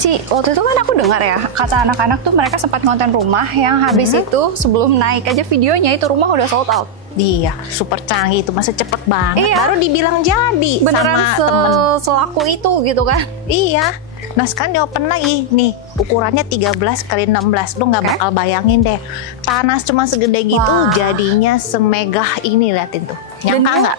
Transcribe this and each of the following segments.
Ci, waktu itu kan aku dengar ya, kata anak-anak tuh mereka sempat ngonten rumah yang habis itu sebelum naik aja videonya itu rumah udah sold out. Iya, super canggih itu, masa cepet banget. Iya. Baru dibilang jadi Beneran sama temen. selaku itu gitu kan? Iya. Nah sekarang di open lagi nih, ukurannya 13 kali 16. Lu nggak bakal bayangin deh, tanah cuma segede gitu Wah. jadinya semegah ini, liatin tuh. Nyangka nggak?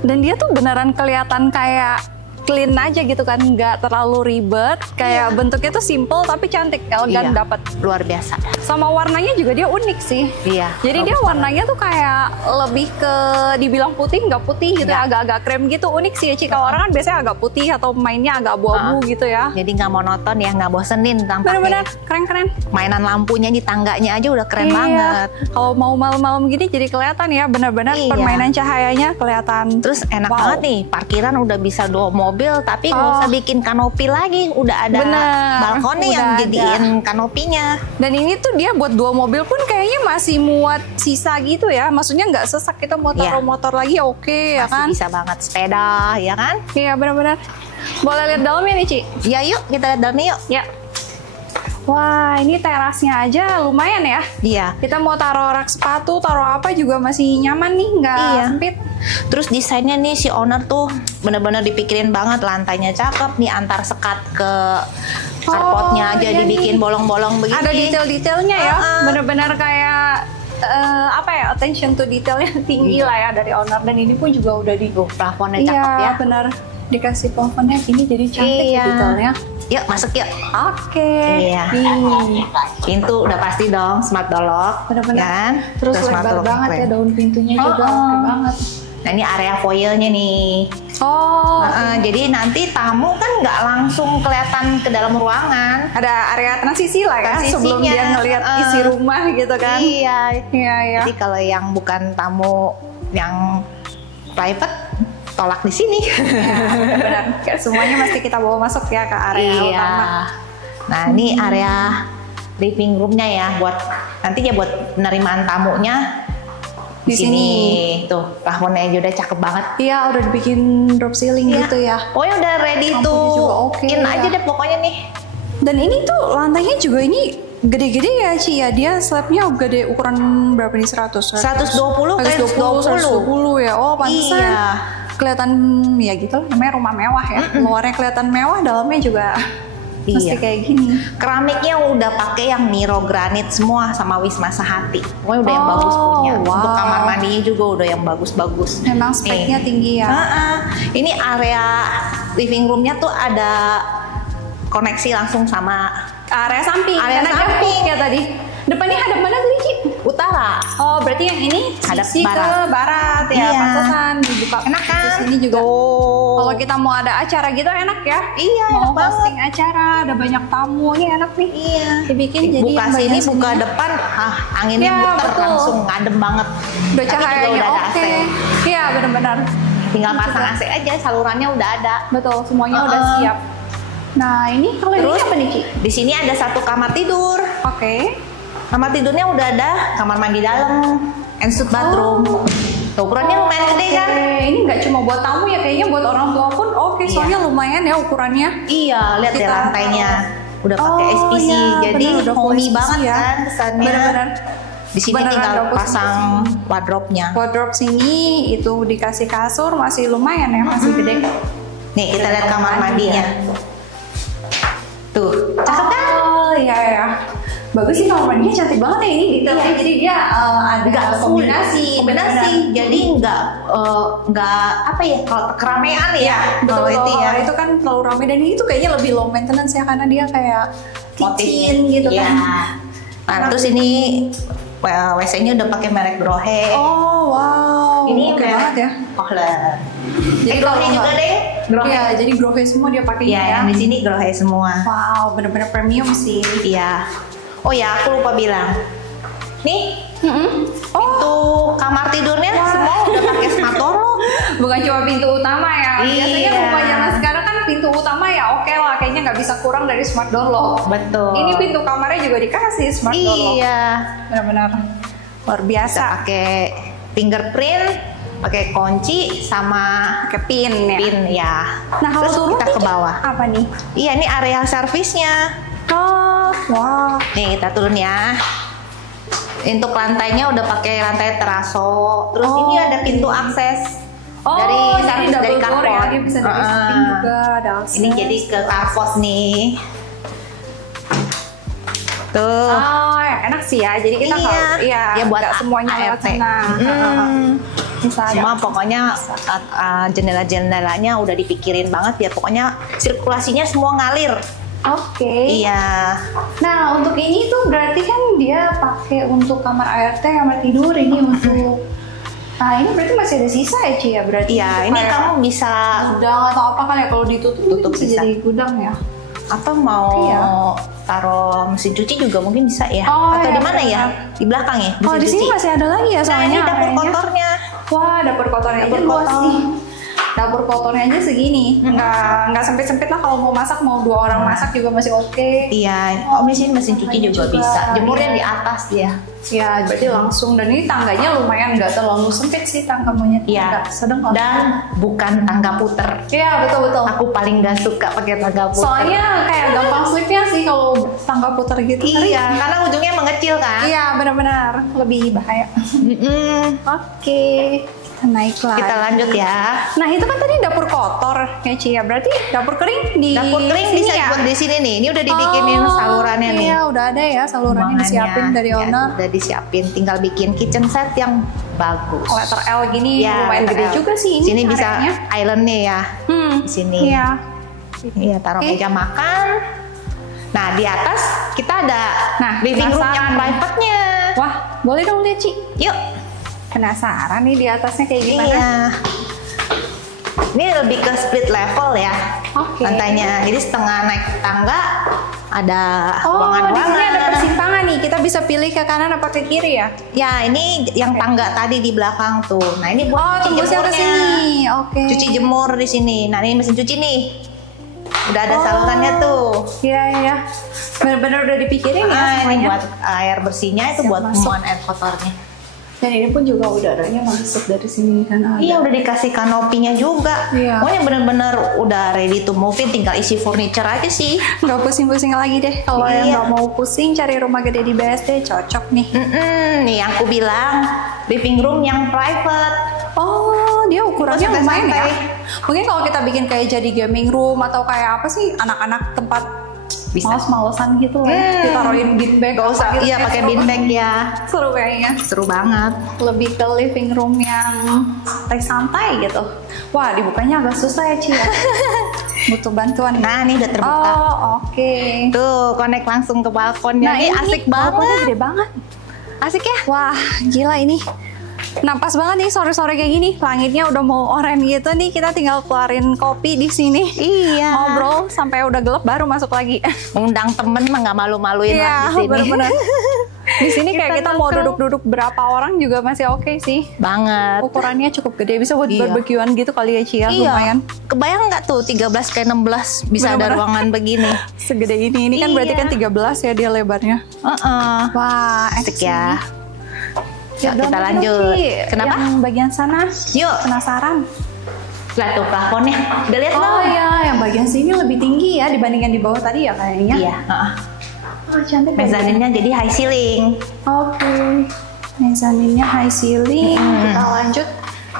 Dan dia tuh beneran kelihatan kayak clean aja gitu kan, nggak terlalu ribet, kayak bentuknya tuh simple tapi cantik, elegan, Iya. dapat. Luar biasa. Sama warnanya juga dia unik sih. Iya. Jadi dia warnanya tuh kayak lebih ke dibilang putih nggak putih gitu, ya, agak-agak krem gitu. Unik sih ya Ci. Kalau orang kan biasanya agak putih atau mainnya agak abu-abu gitu ya. Jadi nggak monoton ya, nggak bosenin tampaknya. Bener-bener keren-keren. Mainan lampunya di tangganya aja udah keren Iya. banget. Kalau mau malam-malam gini jadi kelihatan ya, bener-bener Iya. permainan cahayanya kelihatan. Terus enak Wow. banget nih, parkiran udah bisa 2 mobil, tapi nggak usah bikin kanopi lagi, udah ada Bener, balkonnya udah yang ada. jadiin kanopinya. Dan ini tuh dia buat 2 mobil pun kayaknya masih muat sisa gitu ya. Maksudnya nggak sesak, kita mau taruh motor lagi oke ya Masih kan? bisa banget sepeda, ya kan? Iya benar-benar. Boleh lihat dalamnya nih Ci? Ya yuk, kita lihat dalamnya yuk. Ya. Wah, ini terasnya aja lumayan ya. Iya. Kita mau taruh rak sepatu, taruh apa juga masih nyaman nih, nggak Iya. sempit. Terus desainnya nih si owner tuh bener-bener dipikirin banget, lantainya cakep nih, antar sekat ke carportnya aja iya dibikin nih. bolong-bolong begini. Ada detail-detailnya ya, Uh-uh. bener-bener kayak apa ya, attention to detailnya tinggi lah ya dari owner. Dan ini pun juga udah di Plafonnya cakep ya. benar, dikasih plafonnya gini jadi cantik ya detailnya. Yuk masuk yuk. Oke. Iya. Nih, Pintu udah pasti dong smart door lock, bener-bener. ya kan? Terus smart lebar door lock banget ya keren. daun pintunya juga, Oh. oke banget. Nah ini area foyernya nih. Oh, Jadi nanti tamu kan nggak langsung kelihatan ke dalam ruangan. ada area transisi lah ya Transisinya, sebelum dia ngelihat isi rumah gitu kan. Iya. Iya, iya. Jadi kalau yang bukan tamu yang private, tolak di sini. Benar. Kayak semuanya mesti kita bawa masuk ya ke area Iya. utama. Nah ini area living roomnya ya, buat nantinya buat penerimaan tamunya. Di sini. Tuh plafonnya aja udah cakep banget. Iya, udah dibikin drop ceiling Iya. gitu ya. Pokoknya udah ready Lampunya tuh juga oke, in ya. aja deh pokoknya nih. Dan ini tuh lantainya juga ini gede-gede ya Ci ya. Dia slabnya gede, ukuran berapa nih? 100? 120 kali 120 ya. Oh, pantesan. Iya. Kelihatan ya gitu lah, namanya rumah mewah ya. Luarnya kelihatan mewah, dalamnya juga mesti Iya. kayak gini. Keramiknya udah pakai yang Niro granit semua sama Wisma Sehati. Pokoknya udah yang Oh, bagus punya. wow. Untuk kamar mandinya juga udah yang bagus-bagus. Memang speknya Nih. tinggi ya. Ini area living roomnya tuh ada koneksi langsung sama Area samping. Area Enak ya, samping. ya tadi. Depannya hadap mana tadi Ci? utara. Oh, berarti yang ini Hadap sisi barat. ke barat ya, Iya. pantesan dibuka. Enak kan? Di sini juga. Tuh. Kalau kita mau ada acara gitu enak ya. Iya, Mau enak banget. hosting acara, ada banyak tamu, ini enak nih. Iya. Dibikin jadi buka yang sini, bagian buka sininya. depan, anginnya Iya, muter betul. langsung ngadem banget. Udah Tapi juga cahayanya udah ada oke. AC. Iya, benar-benar. Tinggal pasang AC aja, salurannya udah ada. Betul, semuanya udah siap. Nah, ini kalau ini Terus apa nih, Ci? di sini ada satu kamar tidur. Oke. Kamar tidurnya udah ada kamar mandi dalam, ensuite bathroom. Tuh ukurannya lumayan gede kan? Oke, ini nggak cuma buat tamu ya, kayaknya buat orang tua pun oke. Iya. Soalnya lumayan ya ukurannya. Iya, lihat deh Kita- lantainya. Udah pakai Oh, SPC, iya, jadi bener, udah full homey SPC banget ya. kan kesannya. Benar-benar. Di sini Beneran tinggal double pasang wardrobe-nya. Wardrobe sini itu dikasih kasur masih lumayan ya, masih gede. Nih kita lihat kamar mandinya. Tuh, cakep kan? Oh iya ya. Bagus sih kamar mandinya, cantik banget ya ini detailnya. Jadi dia ada Nggak full. kombinasi, kombinasi. Jadi nggak apa ya, kalau keramaian ya. Kalau itu ya. Itu kan terlalu ramai dan ini tuh kayaknya lebih low maintenance ya karena dia kayak kitchen gitu Iya. kan. Nah, terus ini WC-nya udah pakai merek Grohe. Oh wow. Ini oke merek banget ya. Kohler. Jadi Grohe kalau juga nggak- deh. Grohe. Iya, jadi Grohe semua dia pakai Iya, ya. yang di sini Grohe semua. Wow, bener-bener premium sih. Iya. Oh ya, aku lupa bilang. Nih, pintu kamar tidurnya semua udah pakai smart door lock. Bukan cuma pintu utama ya. Biasanya Iya. rumah zaman sekarang kan pintu utama ya oke lah, kayaknya nggak bisa kurang dari smart door lock. Betul. Ini pintu kamarnya juga dikasih smart door lock. Iya. Benar-benar luar Bisa biasa. pakai fingerprint, pakai kunci sama Pakai pin ya. pin ya. Nah, kalau terus turun kita ke bawah. apa nih? Iya, ini area servisnya. Oh, wow. Nih kita turun ya. Untuk lantainya udah pakai lantai teraso. Terus ini ada pintu akses dari servis dari double door ya, carport. dia bisa dari samping juga ada akses. Ini jadi ke carport nih. Tuh. Oh, enak sih ya. Jadi kita ya buat nggak semuanya lewat ART. sana. Bisa ada. Semua pokoknya jendela-jendelanya udah dipikirin banget biar pokoknya sirkulasinya semua ngalir. Oke. Iya. Nah, untuk ini tuh berarti kan dia pakai untuk kamar ART, kamar tidur ini untuk. Nah, ini berarti masih ada sisa ya, Ci ya? Berarti Iya, untuk ini kayak kamu bisa gudang atau apa kan ya, kalau ditutup Tutup bisa bisa. jadi gudang ya. atau mau Iya. taruh mesin cuci juga mungkin bisa ya. Oh, Atau iya, di mana ya? benar. Di belakang ya? Oh, mesin di sini cuci? masih ada lagi ya Nah, soalnya ini dapur areanya. kotornya. Wah, dapur kotornya Dapur aja luas kotor. sih. Dapur kotornya aja segini. Nggak sempit-sempit lah, kalau mau masak, mau 2 orang masak juga masih oke. Iya, mesin cuci juga juga. bisa. Jemurnya Iya. di atas ya. Ya, berarti langsung. Dan ini tangganya lumayan, nggak terlalu sempit sih tangga monyet. Iya. Nggak sedang kalau. Dan bukan tangga puter. Iya, betul-betul. Aku paling gak suka pakai tangga puter. Soalnya kayak gampang slipnya sih kalau tangga putar gitu. Iya, karena ujungnya mengecil kan. Iya, benar-benar lebih bahaya. Oke, kita naik lagi. Kita lanjut ya. Nah, itu kan tadi dapur kotor ya, Ci ya. Berarti dapur kering di Dapur kering sini bisa ya? buat di sini nih. Ini udah dibikinin Oh, salurannya nih. Iya, udah ada ya salurannya disiapin dari Ya, owner. udah disiapin, tinggal bikin kitchen set yang bagus. Letter L gini Ya, lumayan letter gede L. juga sih ini Sini bisa areanya. islandnya ya. Di sini. Iya. Iya, taruh Oke. meja makan. Nah, di atas kita ada Nah, living room yang penasaran nih. private-nya. Wah, boleh dong lihat, Ci. Yuk. Penasaran nih di atasnya kayak gimana? Iya. Ini lebih ke split level ya. Oke. Lantainya. Jadi setengah naik tangga ada Oh, ruangan-ruangan. di sini ada persimpangan nih. Kita bisa pilih ke kanan apa ke kiri ya? Ya, ini yang tangga tadi di belakang tuh. Nah, ini buat Oh, cuci tembusnya ke jemurnya. sini. Oke. Cuci jemur di sini. Nah, ini mesin cuci nih. Udah ada salurannya tuh. Iya, iya. Benar-benar udah dipikirin ya Nah, ini semuanya. buat air bersihnya, itu Siap buat masuk. pembuangan air kotornya. Dan ini pun juga udaranya masuk dari sini kan ada. Iya, udah dikasih kanopinya juga. Iya. Pokoknya bener-bener udah ready to move in, tinggal isi furniture aja sih. Nggak pusing-pusing lagi deh. Kalau yang Iya. nggak mau pusing cari rumah gede di BSD cocok nih. Nih aku bilang living room yang private. Oh, dia ukurannya Santai-santai. lumayan ya. Mungkin kalau kita bikin kayak jadi gaming room atau kayak apa sih anak-anak tempat Bisa. males-malesan gitu lah. Ditaruhin beanbag. Gak usah, apa gitu. iya pakai beanbag ya. Seru kayaknya. Seru banget. Lebih ke living room yang santai-santai gitu. Wah, dibukanya agak susah ya, Ci. Butuh bantuan. Nah, ini udah terbuka. Oh, oke. Tuh, connect langsung ke balkonnya. Ini asik balkonnya banget. gede banget. Asik ya? Wah, gila ini. Nah, pas banget nih sore-sore kayak gini. Langitnya udah mau oranye gitu nih. Kita tinggal keluarin kopi di sini. Iya. Ngobrol sampai udah gelap baru masuk lagi. Undang temen mah nggak malu-maluin lah di sini. bener-bener. Di sini kayak kita mau nongkrong. duduk-duduk berapa orang juga masih oke sih. Banget. Ukurannya cukup gede, bisa buat Iya. barbekyuan gitu kali ya, Cia. Lumayan. Kebayang nggak tuh 13 ke 16 bisa ada Bener-bener. ruangan begini? Segede ini. Ini kan berarti Iya. kan 13 ya dia lebarnya. Wah, Asik ya. Yuk, Udah, kita mungkin lanjut. dong, Ci. Kenapa? Yang bagian sana. Yuk. Penasaran? Lihat tuh plafonnya. Udah lihat Oh belum? iya, yang bagian sini lebih tinggi ya dibandingkan di bawah tadi ya kayaknya. Iya. Oh, cantik. Mezaninnya jadi high ceiling. Oke. Mezaninnya high ceiling. Kita lanjut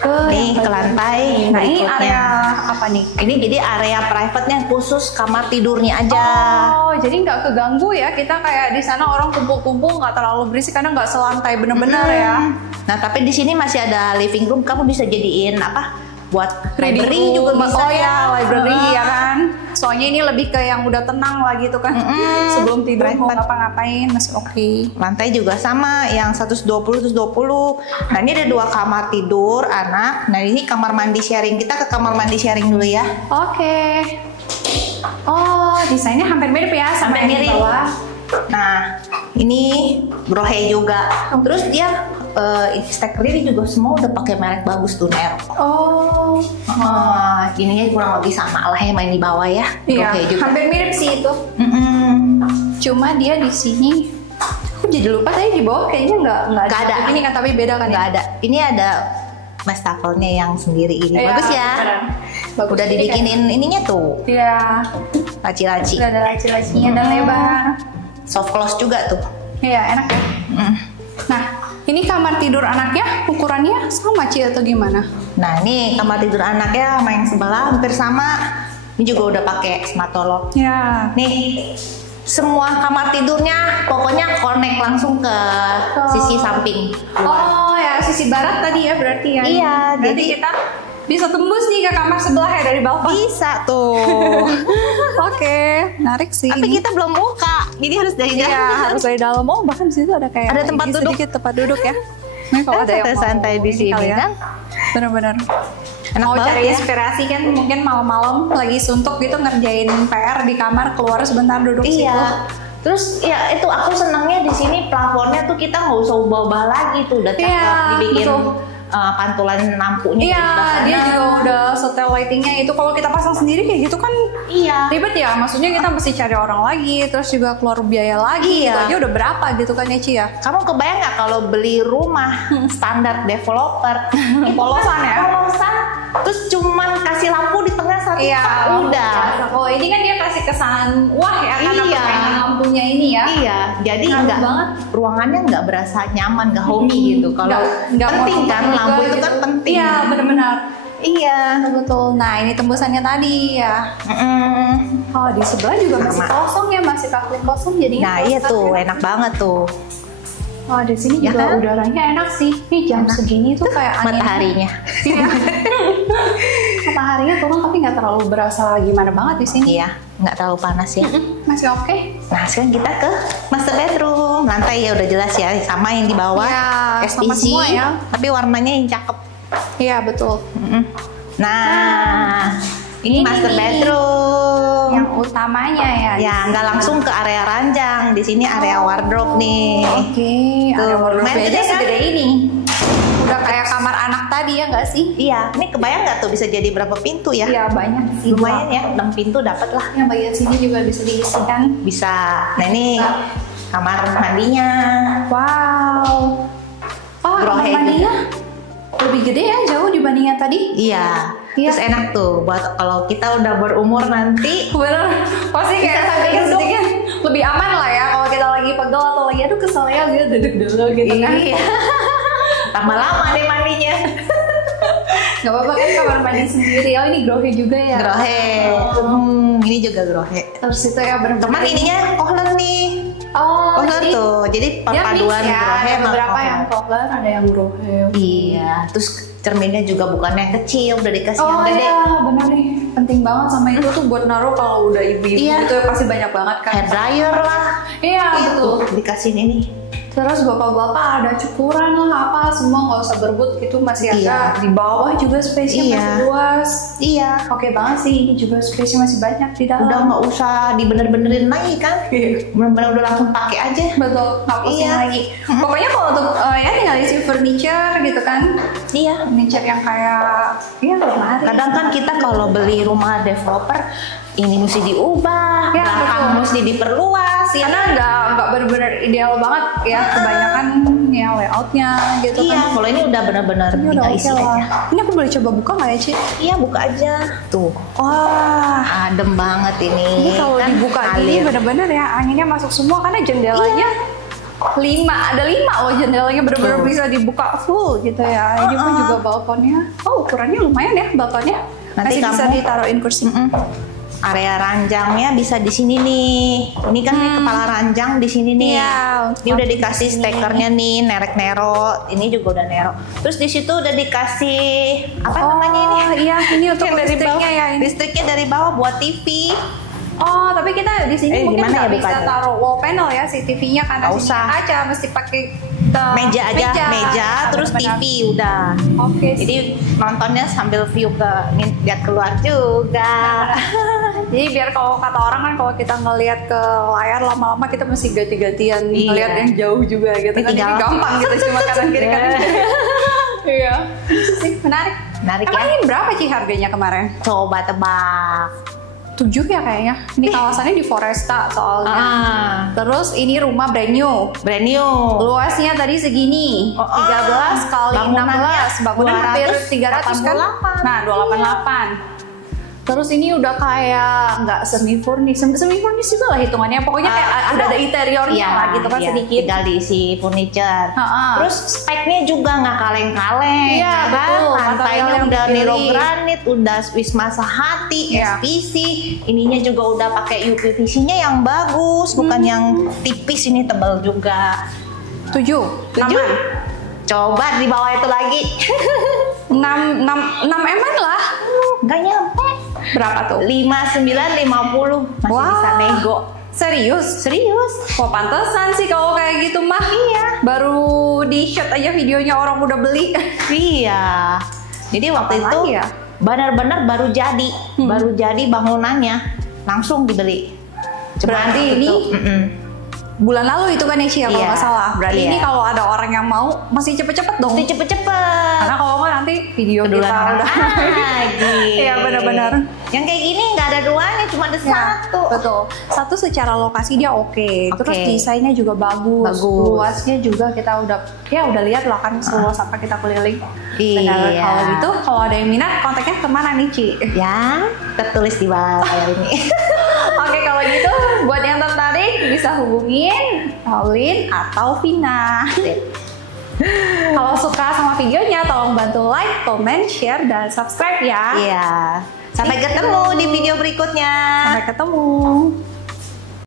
ke Nih, yang ke bagian lantai ini. Nah, ini berikutnya. area apa nih? Ini jadi area private-nya khusus kamar tidurnya aja. Oh, jadi nggak keganggu ya. Kita kayak di sana orang kumpul-kumpul nggak terlalu berisik karena nggak selantai bener-bener ya. Nah, tapi di sini masih ada living room. Kamu bisa jadiin apa? Buat Reading library juga room. bisa. Oh ya, library Ah. ya kan. Soalnya ini lebih ke yang udah tenang lah gitu kan. Sebelum tidur mau Private. ngapa-ngapain masih oke. Lantai juga sama, yang 120 120. Nah, ini ada 2 kamar tidur anak. Nah, ini kamar mandi sharing. Kita ke kamar mandi sharing dulu ya. Oke. Oh, desainnya hampir mirip ya sama Hampir yang di mirip. bawah. Nah, ini brohe juga. Terus dia stekernya juga semua udah pakai merek bagus tuh, Nero. Oh. Ininya kurang lebih sama lah ya main di bawah ya. Iya, Brohe juga. hampir mirip sih itu. Mm-mm. Cuma dia di sini. Aku jadi lupa tadi di bawah kayaknya nggak Nggak ada. Ini kan tapi beda kan Nggak ya? ada. Ini ada wastafelnya yang sendiri ini. Iya, Bagus ya. beneran. Bagus. Udah Jadi dibikinin ininya tuh, Iya. laci-laci. Udah ada laci-lacinya dan lebar. Soft close juga tuh. Iya, enak ya. Mm. Nah, ini kamar tidur anaknya ukurannya sama Ci atau gimana? Nah ini kamar tidur anaknya sama yang sebelah hampir sama. Ini juga udah pakai smatolog. Ya. Nih semua kamar tidurnya pokoknya connect langsung ke sisi samping. Oh ya, sisi barat tadi ya berarti ya. Iya, Berarti jadi kita bisa tembus nih ke kamar sebelah ya dari balkon. bisa tuh. Oke, menarik sih. Tapi kita belum buka, jadi harus dari dalam. Iya, harus dari dalam. Oh, bahkan di situ ada kayak Ada tempat ini duduk. sedikit tempat duduk ya. Nah, kalau ada yang mau santai di ini sini kali ya. kan. Bener-bener. Enak Mau banget cari ya. inspirasi kan mungkin malam-malam lagi suntuk gitu ngerjain PR di kamar, keluar sebentar duduk situ. Iya. Terus ya itu aku senangnya di sini plafonnya tuh kita nggak usah ubah-ubah lagi tuh, udah cakep Iya, dibikin betul. pantulan lampunya. Iya, di sebelah dia sana. juga udah setel lightingnya itu. Kalau kita pasang sendiri kayak gitu kan Iya. ribet ya. Maksudnya kita mesti cari orang lagi, terus juga keluar biaya lagi. Iya. Itu aja udah berapa gitu kan ya Ci ya? Kamu kebayang nggak kalau beli rumah standar developer, Polosan ya? Polosan, terus cuman kasih lampu di tengah satu Iya, udah. Oh ini kan dia kasih kesan wah ya karena Iya. permainan lampunya ini ya. Iya, jadi Ngaruh nggak banget. ruangannya nggak berasa nyaman, nggak homey gitu. Kalau Nggak penting kan monoton lampu juga itu kan gitu. penting. Iya benar-benar. Iya. Betul. Nah ini tembusannya tadi ya. Mm-mm. Oh di sebelah juga masih Sama. kosong ya, masih kaklin kosong jadinya. Nah iya kosong tuh, ya. enak banget tuh. Oh di sini Ya juga kan? udaranya enak sih. Nih jam Enak. segini tuh kayak angin. Mataharinya. Iya. Mataharinya turun tapi nggak terlalu berasa gimana banget di sini. Iya, nggak terlalu panas ya. Masih oke. Nah sekarang kita ke master bedroom. Lantai ya udah jelas ya, sama yang di bawah. Iya, sama SPC, semua ya. tapi warnanya yang cakep. Iya betul. Mm-mm. Nah, ini master bedroom. Yang utamanya ya. Ya, nggak langsung ke area ranjang. Di sini area wardrobe nih. Oke. Tuh, Ada wardrobe lumayan aja gede kan? segede ini. Udah kayak kamar anak tadi ya nggak sih? Iya, ini kebayang nggak tuh bisa jadi berapa pintu ya? Iya banyak sih. Lumayan ya, 6 pintu dapat lah. Yang bagian sini juga bisa diisikan. Bisa. Nah ini kamar mandinya. Wow. Oh, kamar Grohe mandinya lebih gede ya, jauh dibanding yang tadi. Iya. Iya. Terus enak tuh buat kalau kita udah berumur nanti. Bener, pasti Bisa kayak sambil sedikit lebih aman lah ya kalau kita lagi pegel atau lagi aduh kesel ya gitu duduk dulu gitu kan. Iya. Tambah lama deh mandinya. Gak apa-apa kan kamar mandi sendiri. Oh ini grohe juga ya. Grohe. Ini juga grohe. Terus itu ya bener-bener. Cuman ininya kohler nih. Oh, Kohler jadi tuh. Jadi dia perpaduan mix ya. grohe Ada sama beberapa kohler. yang kohler, ada yang grohe. Iya. Terus cerminnya juga bukan yang kecil, udah dikasih yang Oh gede. iya, benar nih. Penting banget sama itu tuh buat naruh kalau udah ibu-ibu Iya. itu pasti banyak banget kan. Hair dryer lah. Iya, betul. Itu dikasih ini. Terus bapak-bapak ada cukuran lah apa semua nggak usah berebut gitu masih ada Iya. di bawah juga space-nya Iya. masih luas. Iya. Oke banget sih ini juga space-nya masih banyak di dalam. Udah nggak usah dibener-benerin lagi kan? Bener-bener udah langsung pakai aja. Betul, nggak pusing Iya. lagi. Pokoknya kalau untuk ya tinggal isi furniture gitu kan. Iya. Furniture yang kayak ya lemari. Kadang kan kita kalau beli rumah developer ini mesti diubah, Ya, belakang betul. mesti diperluas. Karena nggak benar-benar ideal banget ya kebanyakan ya layoutnya gitu Iya, kan. kalau ini udah benar-benar Ini udah tinggal oke isi lah. aja. Ini aku boleh coba buka nggak ya Ci? Iya, buka aja. Tuh, Wah. adem banget ini. Ini kalau Kan dibuka gini alir. bener-bener ya anginnya masuk semua karena jendelanya ada 5 loh jendelanya bener-bener Tuh. bisa dibuka full gitu ya. Ini pun juga balkonnya. Oh ukurannya lumayan ya balkonnya. Nanti Masih bisa kamu- ditaruhin kursi. Area ranjangnya bisa di sini nih. Ini kan nih kepala ranjang di sini nih. Iya, Ini udah dikasih stekernya nih, nerek nero. Ini juga udah nero. Terus di situ udah dikasih apa namanya ini? Iya ini untuk Yang dari listriknya bawah. ya ini. Listriknya dari bawah buat TV. Oh tapi kita di sini mungkin gimana nggak ya bisa bukanya? taruh wall panel ya si TV-nya karena Nggak sini usah. kaca mesti pakai Meja aja, meja, terus benar-benar. TV udah. Oke. Jadi nontonnya sambil view lihat keluar juga. Jadi biar kalau kata orang kan kalau kita ngelihat ke layar lama-lama kita mesti ganti-gantian Iya. ngelihat yang jauh juga gitu kan. Jadi Tinggal- gampang gitu cuma kanan kiri kanan kiri. Iya. Sih menarik. Menarik Emang ya? ini berapa sih harganya kemarin? Coba tebak. 7 ya kayaknya. Ini kawasannya di Foresta soalnya. Terus ini rumah brand new. Brand new. Luasnya tadi segini. 13 kali 16. Bangunan hampir 300 kan? Nah, 288. Terus ini udah kayak nggak semi furnish juga lah hitungannya. Pokoknya kayak ada interiornya lah gitu kan sedikit. Tinggal diisi furniture. Terus speknya juga nggak kaleng-kaleng. Iya, kan? betul. Lantainya udah Niro Granit, udah Wisma Sahati, SPC. Ininya juga udah pakai UPVC-nya yang bagus, bukan yang tipis, ini tebal juga. 7. Coba di bawah itu lagi. 6 eman lah. Nggak nyampe. Berapa tuh? 5950. Masih bisa nego. Serius? Serius. Wah, pantesan sih kalau kayak gitu mah. Iya. Baru di shot aja videonya orang udah beli. Iya. Jadi waktu itu benar-benar baru jadi bangunannya, langsung dibeli. Berarti ini bulan lalu itu kan ya Ci, kalau nggak salah. Berarti ini kalau ada orang yang mau masih cepet-cepet dong. Mesti cepet-cepet. Karena kalau nggak nanti video kita udah lagi. Iya benar-benar. Yang kayak gini nggak ada duanya, cuma ada satu. Betul. Satu secara lokasi dia oke. Terus desainnya juga bagus. Luasnya juga kita udah lihat lah kan seluas apa kita keliling. Iya. Kalau gitu, kalau ada yang minat, kontaknya kemana nih Ci? Ya, tertulis di bawah layar ini. Oke, kalau gitu buat yang tertarik bisa hubungin Pauline atau Vina. Kalau suka sama videonya, tolong bantu like, comment, share, dan subscribe ya. Iya. Sampai ketemu di video berikutnya. Sampai ketemu.